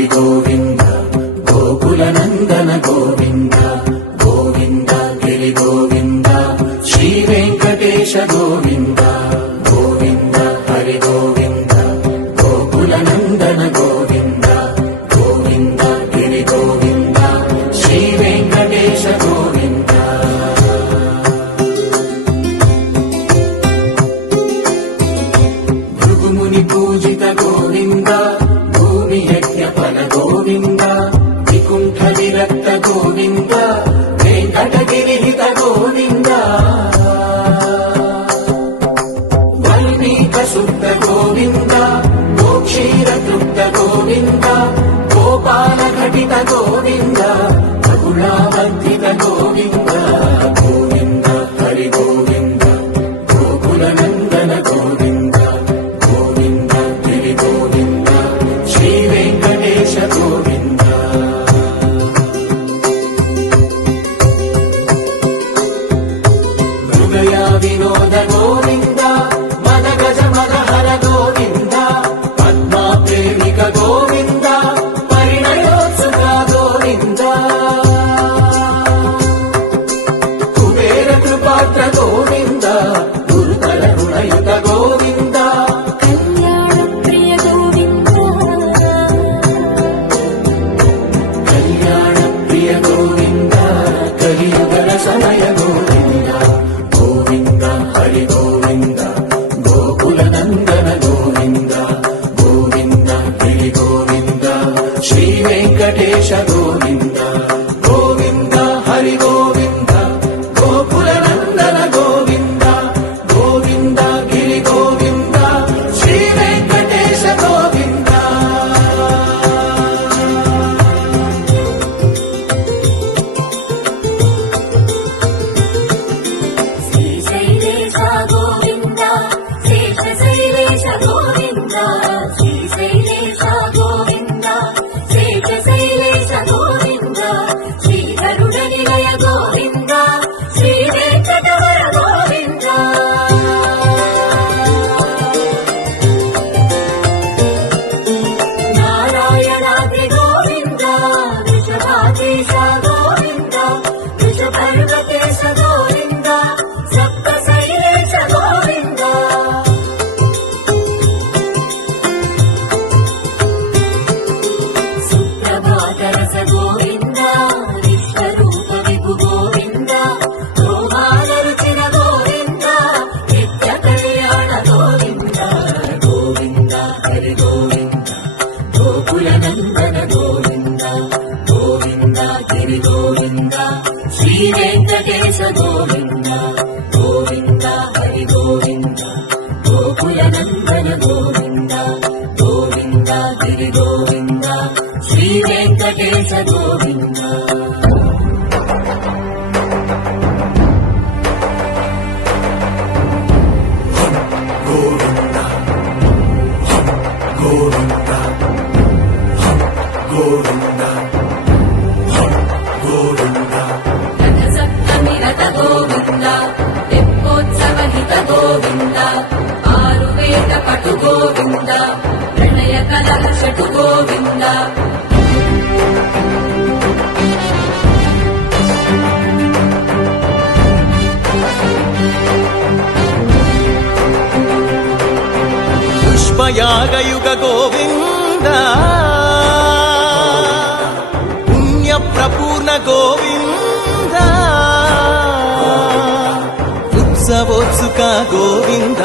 హరి గోవింద గోకుల నందన గోవింద గోవింద గిరి గోవింద శ్రీ వెంకటేశ గోవింద గోవింద హరి గోవింద గోకుల నందన గోవింద గోవింద గిరి గోవింద శ్రీ వెంకటేశ గోవింద భృగుముని పూజిత గోవింద భూమి యజ్ఞ ఫల గోవింద వికుంఠ విరక్త గోవింద వెంకటగిరిహిత గోవింద వల్మీక శుద్ధ గోవింద గోక్షీర తృప్త గోవింద గోపాల ఘటిత గోవింద బహుళావర్ధిత గోవింద గోవింద హరి గోవింద గోకుల నందన గోవింద గోవింద గిరి గోవింద శ్రీ వెంకటేశ గోవింద హృదయ వినోద గోవింద మద గజ మద హర గోవింద పద్మా ప్రేమిక గోవింద పరిణయోత్సుక గోవింద కుబేర కృపాత్ర గోవింద గురుతర రుణయుత గోవింద కళ్యాణ ప్రియ గోవింద కలియుగ సమయ గోవింద గోవింద హరి గోవింద గోకుల నందన గోవింద గోవింద గిరి గోవింద శ్రీ వెంకటేశ గోవింద గోవింద హరి గోవింద గోకుల నందన గోవింద గోవింద గిరి గోవింద శ్రీ వెంకటేశ గోవింద శ్రీశైలేశ గోవింద శేషశైలేశ గోవింద శ్రీశైలేశ గోవింద శేషశైలేశ గోవింద శ్రీధరుడ నిలయ గోవింద శ్రీ వెంకటవర గోవింద నారాయణాద్రి గోవింద వృషభాదేశ గోవింద వృషపర్వతేశ గోవింద సప్తశైలేశ గోవింద సుప్రభాతరస గోవింద విశ్వరూప విభు గోవింద గోమాల రుచిన గోవింద నిత్య కళ్యాణ గోవింద గోవింద హరి గోవింద గోకుల నందన గోవింద గోవింద గిరి గోవింద శ్రీ వెంకటేశ గోవింద గోవింద హరి గోవింద గోకుల నందన గోవింద గోవింద గిరి గోవింద శ్రీ వెంకటేశ గోవింద గోవింద గోవింద గోవింద గోవింద రథసప్తమి రథ గోవింద తెప్పోత్సవహిత గోవింద ఆరువేద పటు గోవింద ప్రణయ కలహ షటు గోవింద పుష్పయాగయుగ గోవింద పుణ్య ప్రపూర్ణ గోవింద ఉత్సవోత్సుక గోవింద